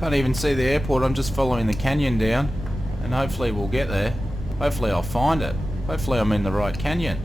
Can't even see the airport. I'm just following the canyon down, and hopefully we'll get there. Hopefully I'll find it. Hopefully I'm in the right canyon.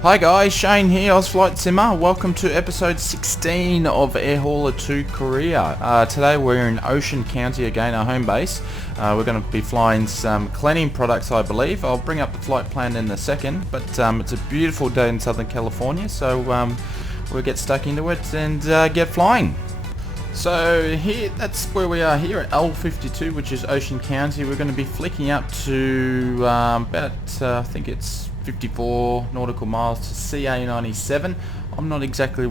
Hi guys, Shane here, Flight Simmer. Welcome to episode 16 of Air Hauler 2 Korea. Today we're in Ocean County again, our home base. We're going to be flying some cleaning products, I believe. I'll bring up the flight plan in a second, but it's a beautiful day in Southern California, so we'll get stuck into it and get flying. So here, that's where we are here at L52, which is Ocean County. We're going to be flicking up to about, I think it's 54 nautical miles to CA97. I'm not exactly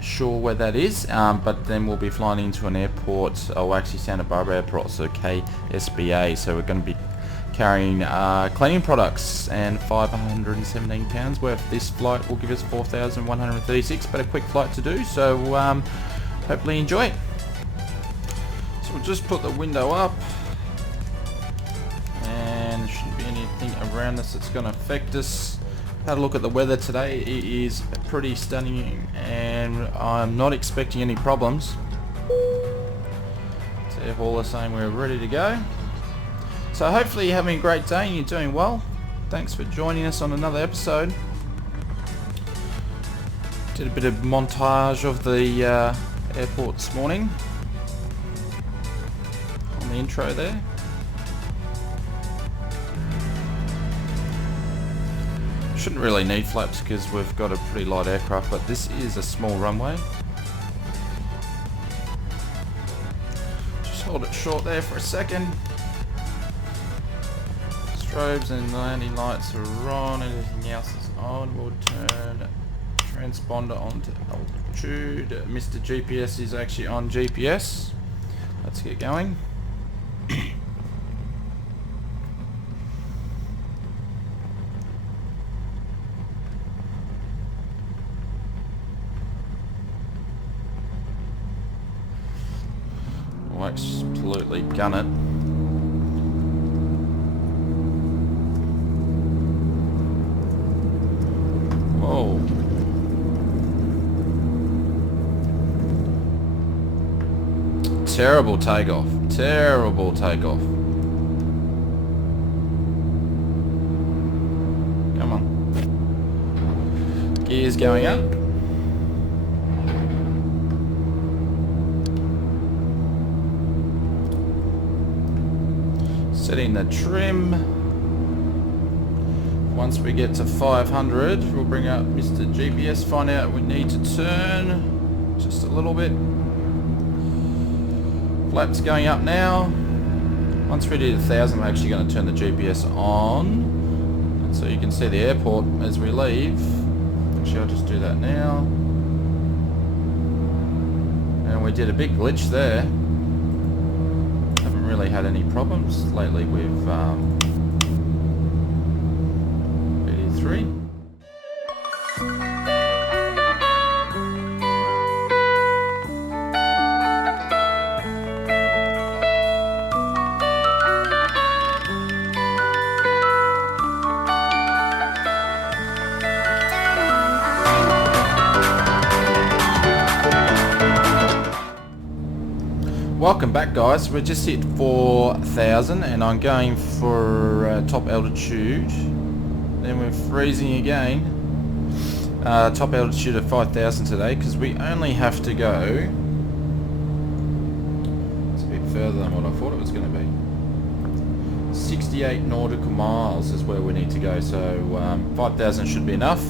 sure where that is, but then we'll be flying into an airport, actually Santa Barbara Airport, so KSBA. So we're going to be carrying cleaning products, and 517 pounds worth. This flight will give us 4,136, but a quick flight to do, so hopefully enjoy it. So we'll just put the window up, and there shouldn't be anything around us that's going to affect us. Had a look at the weather today. It is pretty stunning, and I'm not expecting any problems. It's Air Hauler saying we're ready to go. So hopefully you're having a great day and you're doing well. Thanks for joining us on another episode. Did a bit of montage of the airport this morning on the intro there. Shouldn't really need flaps because we've got a pretty light aircraft, but this is a small runway. Just hold it short there for a second. Strobes and landing lights are on, everything else is on. We'll turn transponder on to altitude. Mr. GPS is actually on GPS. Let's get going. We'll absolutely gun it. Whoa. Terrible takeoff. Terrible takeoff. Come on. Gears going up. Setting the trim. Once we get to 500, we'll bring up Mr. GPS, find out we need to turn just a little bit. Flaps going up now. Once we do 1,000, we're actually going to turn the GPS on, and so you can see the airport as we leave. Actually, I'll just do that now. And we did a big glitch there. Haven't really had any problems lately with BD3. Welcome back guys, we're just hit 4,000 and I'm going for top altitude, then we're freezing again, top altitude of 5,000 today because we only have to go, it's a bit further than what I thought it was going to be, 68 nautical miles is where we need to go, so 5,000 should be enough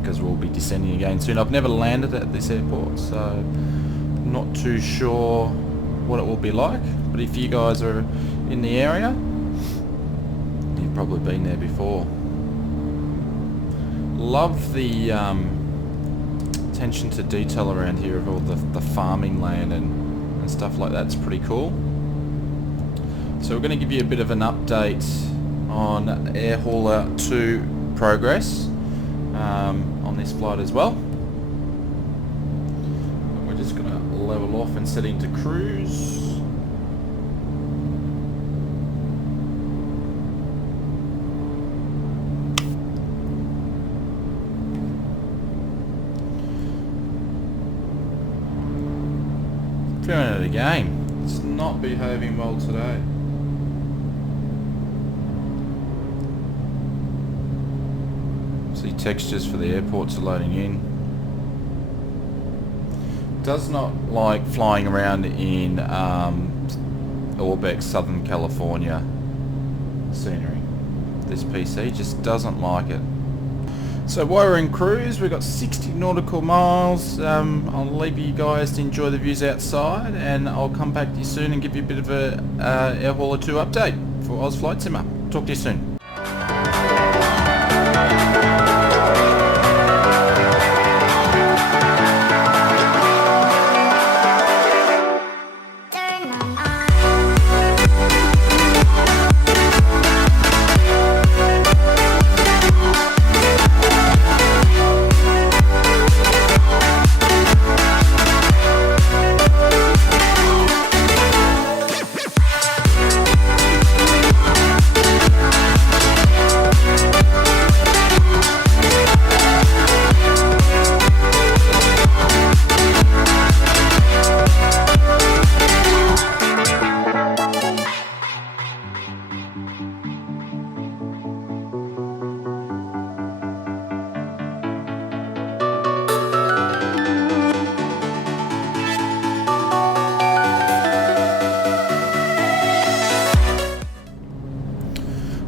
because we'll be descending again soon. I've never landed at this airport, so not too sure what it will be like, but if you guys are in the area, you've probably been there before. love the attention to detail around here of all the farming land and stuff like that. It's pretty cool. So we're going to give you a bit of an update on Air Hauler 2 progress on this flight as well. We're just going to level off and set into cruise. Feeling it again. It's not behaving well today. See, textures for the airports are loading in. Does not like flying around in Orbex, Southern California scenery. This PC just doesn't like it. So while we're in cruise, we've got 60 nautical miles. I'll leave you guys to enjoy the views outside, and I'll come back to you soon and give you a bit of a Air Hauler 2 update for Oz Flight Simmer. Talk to you soon.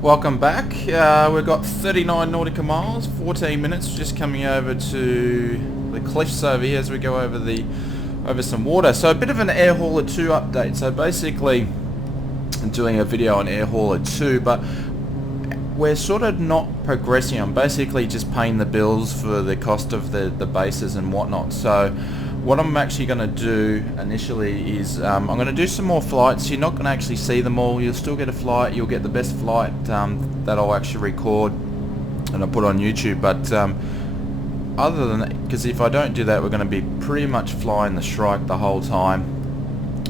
Welcome back. We've got 39 nautical miles, 14 minutes, just coming over to the cliffs over here as we go over some water. So a bit of an Air Hauler 2 update. So basically I'm doing a video on Air Hauler 2, but we're sort of not progressing. I'm basically just paying the bills for the cost of the bases and whatnot. So what I'm actually going to do initially is I'm going to do some more flights. You're not going to actually see them all. You'll still get a flight. You'll get the best flight that I'll actually record and I'll put on YouTube. But other than that, because if I don't do that, we're going to be pretty much flying the Shrike the whole time,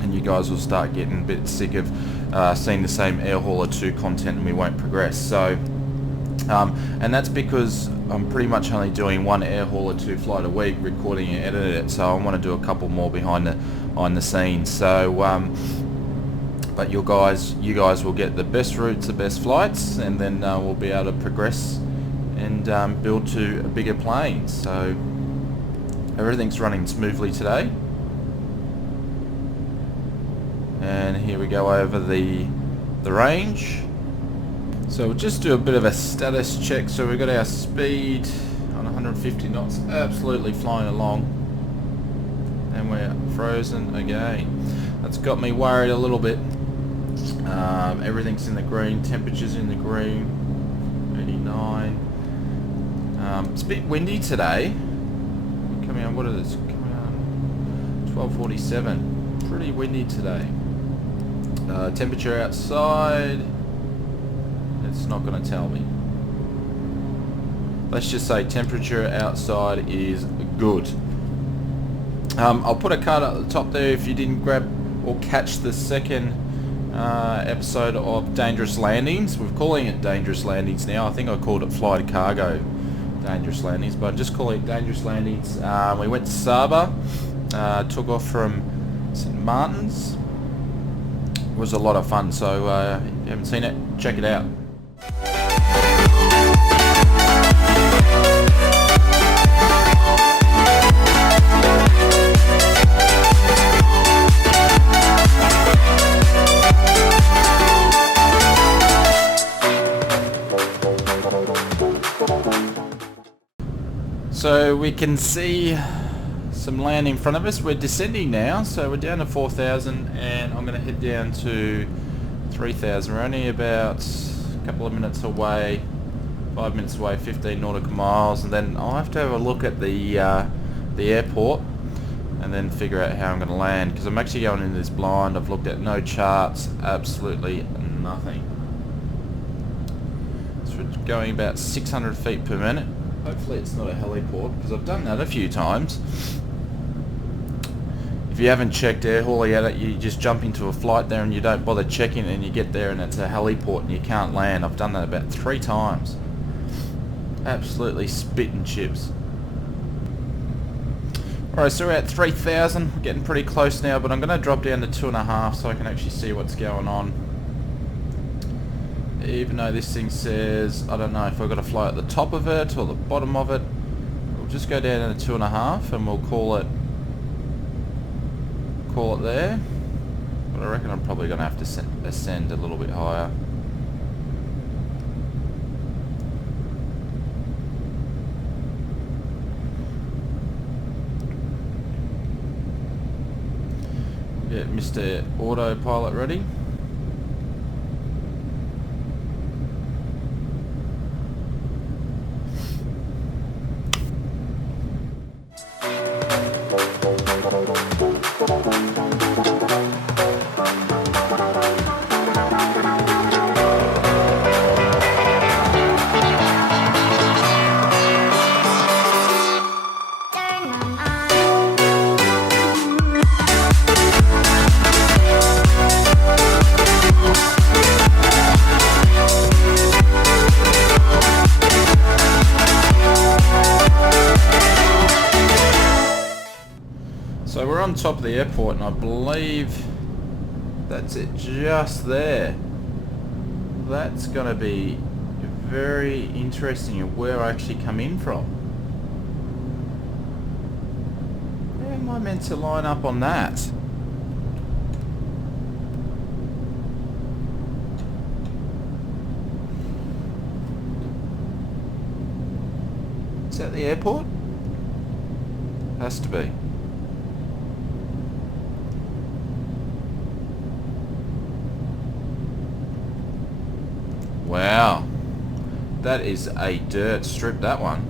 and you guys will start getting a bit sick of seeing the same Air Hauler 2 content, and we won't progress. So and that's because I'm pretty much only doing one Air Hauler 2 flight a week, recording and editing it, so I want to do a couple more behind the scenes. So but you guys will get the best routes, the best flights, and then we'll be able to progress and build to a bigger plane. So everything's running smoothly today, and here we go over the range. So we'll just do a bit of a status check. So we've got our speed on 150 knots, absolutely flying along, and we're frozen again. That's got me worried a little bit. Everything's in the green, temperature's in the green, 89. It's a bit windy today. Coming on, what is it? Coming on 12:47. Pretty windy today. Temperature outside, it's not going to tell me. Let's just say temperature outside is good. I'll put a card at the top there if you didn't grab or catch the second episode of Dangerous Landings. We're calling it Dangerous Landings now. I think I called it Flight Cargo Dangerous Landings, but I'm just calling it Dangerous Landings. We went to Saba, took off from St. Martin's. It was a lot of fun, so if you haven't seen it, check it out. So we can see some land in front of us. We're descending now, so we're down to 4,000, and I'm going to head down to 3,000. We're only about a couple of minutes away 5 minutes away, 15 nautical miles, and then I'll have to have a look at the airport and then figure out how I'm going to land, because I'm actually going into this blind. I've looked at no charts, absolutely nothing. So we're going about 600 feet per minute. Hopefully it's not a heliport, because I've done that a few times. If you haven't checked air hauler yet, you just jump into a flight there and you don't bother checking, and you get there and it's a heliport and you can't land. I've done that about 3 times. Absolutely spitting chips. Alright, so we're at 3,000. We're getting pretty close now, but I'm going to drop down to 2.5 so I can actually see what's going on. Even though this thing says, I don't know if I've got to fly at the top of it or the bottom of it. We'll just go down to 2.5 and we'll call it there. But I reckon I'm probably going to have to ascend a little bit higher. Get Mr. Autopilot ready. So we're on top of the airport, and I believe that's it just there. That's going to be very interesting of where I actually come in from. How am I meant to line up on that? Is that the airport? Has to be. Wow, that is a dirt strip, that one.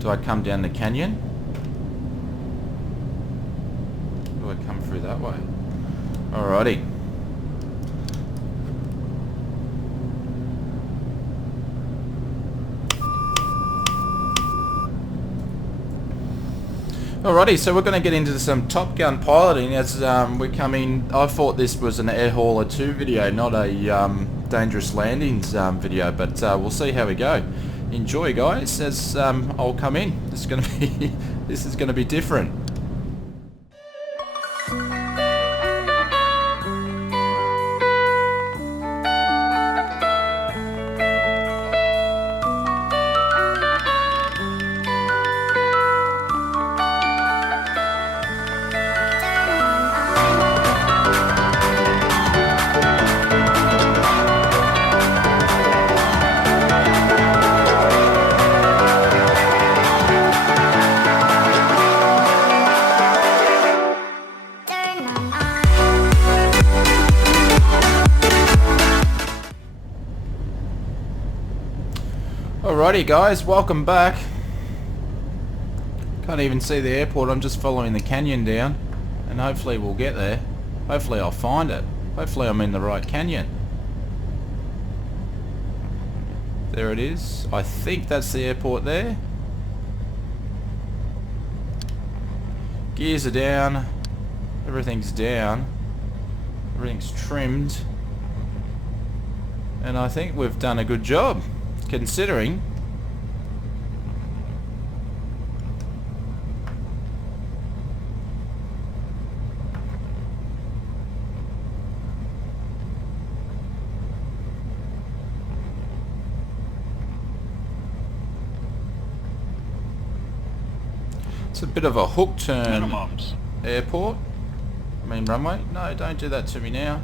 Do I come down the canyon? Or do I come through that way? Alrighty. Alrighty, so we're going to get into some Top Gun piloting as we come in. I thought this was an Air Hauler 2 video, not a Dangerous Landings video, but we'll see how we go. Enjoy, guys, as I'll come in. This is going to be different. Alrighty guys, welcome back. Can't even see the airport, I'm just following the canyon down, and hopefully we'll get there. Hopefully I'll find it. Hopefully I'm in the right canyon. There it is. I think that's the airport there. Gears are down. Everything's down. Everything's trimmed. And I think we've done a good job, considering. It's a bit of a hook turn airport. I mean runway. No, don't do that to me now.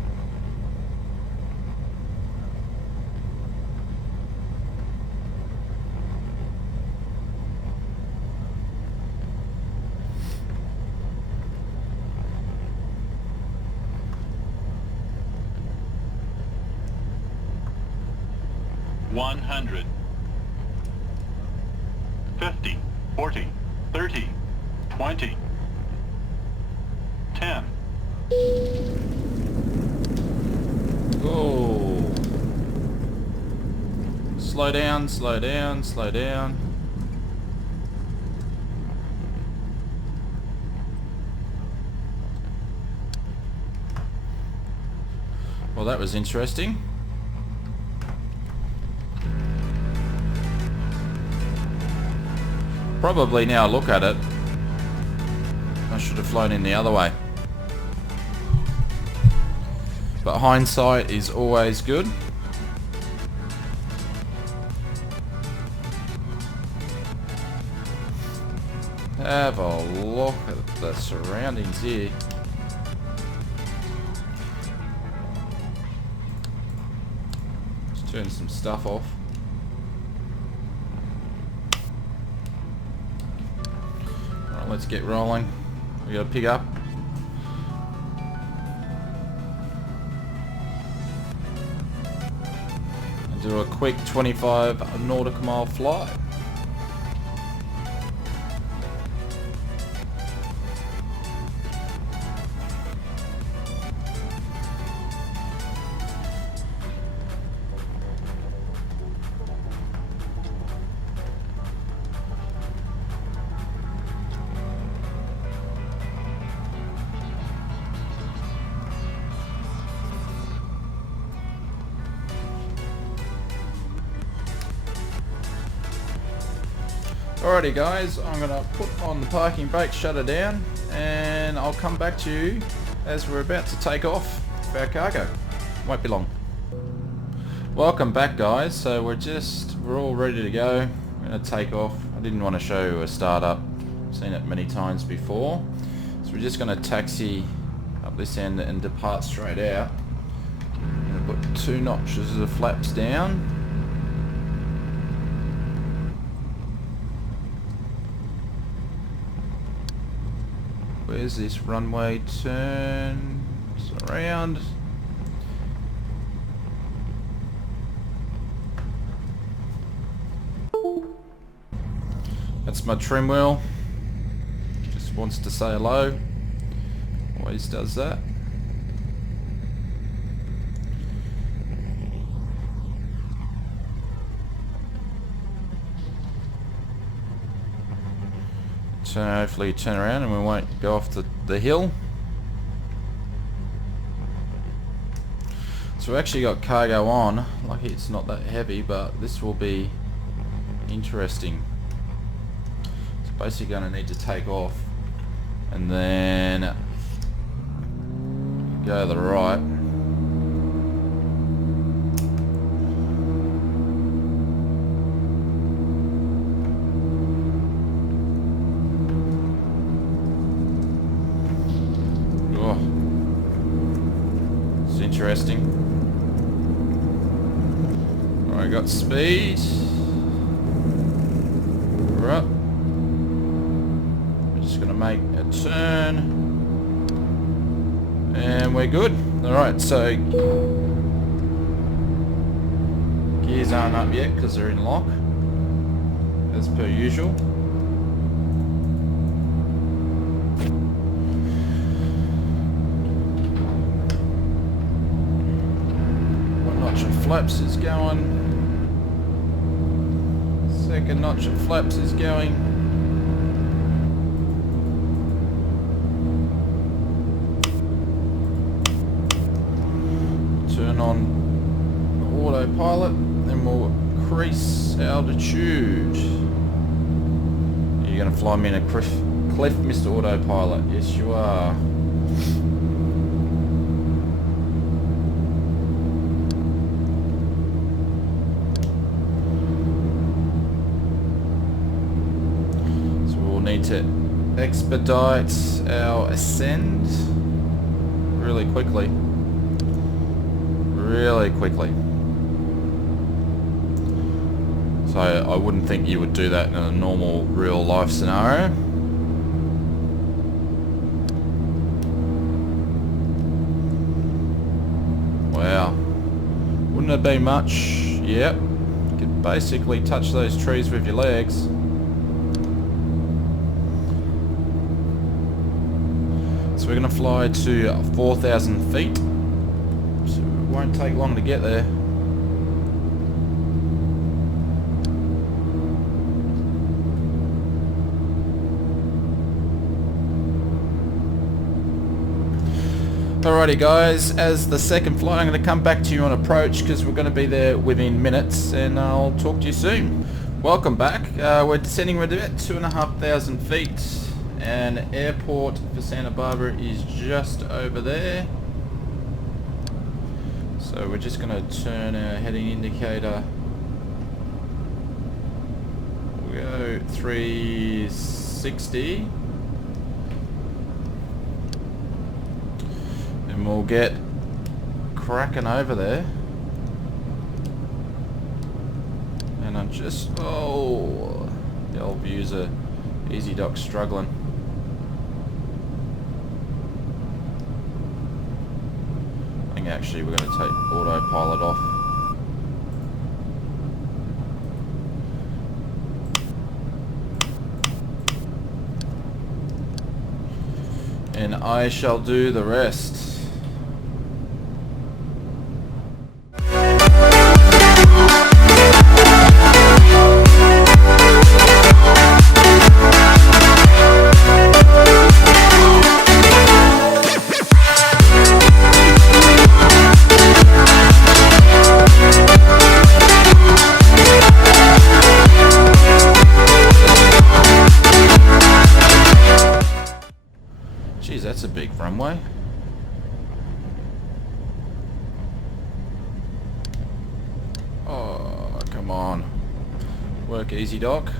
100. 50, 40, 30, 20, 10. Go. Slow down, slow down, slow down. Well, that was interesting. Probably now look at it, I should have flown in the other way. But hindsight is always good. Have a look at the surroundings here. Let's turn some stuff off. Alright, let's get rolling. We gotta pick up. And do a quick 25 nautical mile flight. Alrighty guys, I'm going to put on the parking brake, shut it down, and I'll come back to you as we're about to take off with our cargo. Won't be long. Welcome back guys, so we're all ready to go. We're going to take off. I didn't want to show you a startup, I've seen it many times before. So we're just going to taxi up this end and depart straight out. I'm going to put 2 notches of flaps down. Where's this runway turn? It's around. That's my trim wheel. Just wants to say hello. Always does that. Hopefully turn around and we won't go off the hill. So we actually got cargo on. Lucky it's not that heavy, but this will be interesting. So basically going to need to take off and then go to the right. Interesting. Alright, got speed. We're up. We're just gonna make a turn. And we're good. Alright, so gears aren't up yet because they're in lock, as per usual. Flaps is going. Second notch of flaps is going. Turn on autopilot and we'll increase altitude. You're going to fly me in a cliff, Mr. Autopilot. Yes, you are. Need to expedite our ascend really quickly. So I wouldn't think you would do that in a normal real life scenario. Wow. Wouldn't it be much? Yep. basically touch those trees with your legs. So we're going to fly to 4,000 feet. So it won't take long to get there. Alrighty guys, as the second flight I'm going to come back to you on approach because we're going to be there within minutes, and I'll talk to you soon. Welcome back. We're descending with about 2,500 feet, and airport for Santa Barbara is just over there. So we're just going to turn our heading indicator. We'll go 360. And we'll get cracking over there. And I'm just, oh, the old views are EzDok struggling. I think actually we're going to take autopilot off. And I shall do the rest. Geez, that's a big runway. Oh, come on. Work EzDok.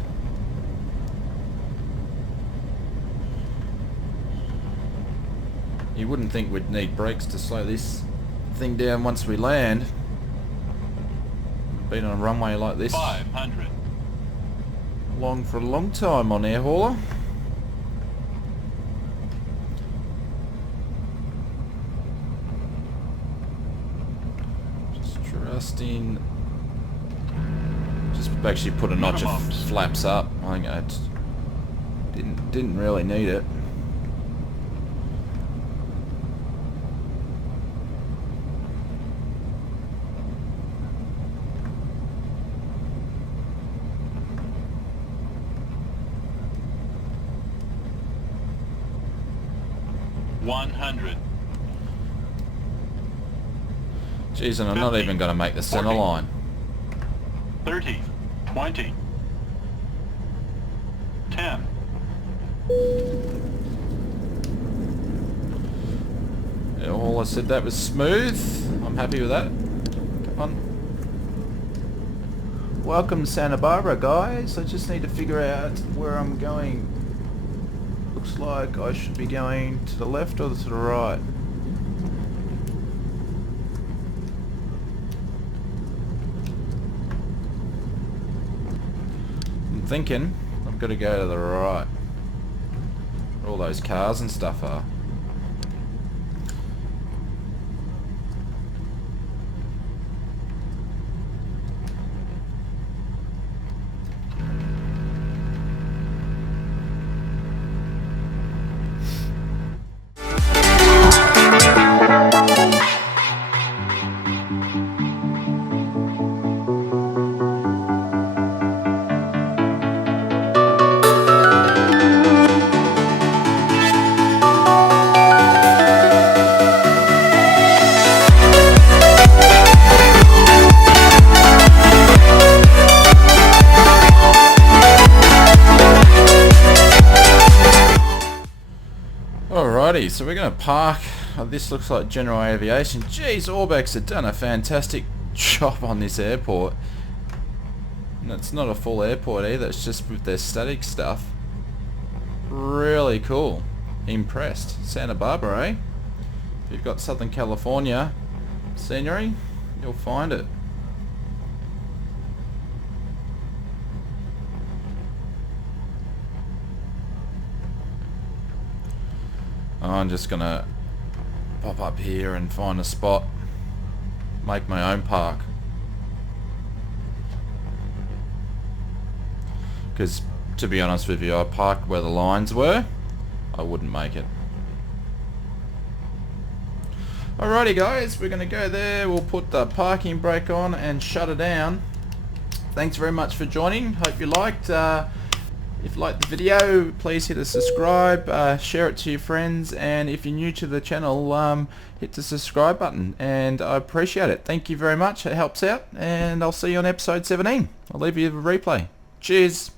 You wouldn't think we'd need brakes to slow this thing down once we land. Been on a runway like this 500. long for a long time on air hauler. Trusting. Just actually put a notch of flaps up. I think I didn't really need it. Jeez, and I'm not even going to make the center 40, line. 30, 20, 10. Yeah, all I said that was smooth. I'm happy with that. Come on. Welcome Santa Barbara, guys. I just need to figure out where I'm going. Looks like I should be going to the left or to the right. I'm thinking I've got to go to the right. Where all those cars and stuff are. Alrighty, so we're going to park. This looks like General Aviation. Jeez, Orbex have done a fantastic job on this airport. And it's not a full airport either, it's just with their static stuff. Really cool. Impressed. Santa Barbara, eh? If you've got Southern California scenery, you'll find it. I'm just gonna pop up here and find a spot, make my own park. because to be honest with you, I parked where the lines were. I wouldn't make it. Alrighty guys, we're going to go there. We'll put the parking brake on and shut it down. Thanks very much for joining. Hope you liked. If you liked the video, please hit a subscribe, share it to your friends, and if you're new to the channel, hit the subscribe button, and I appreciate it. Thank you very much, it helps out, and I'll see you on episode 17. I'll leave you with a replay. Cheers!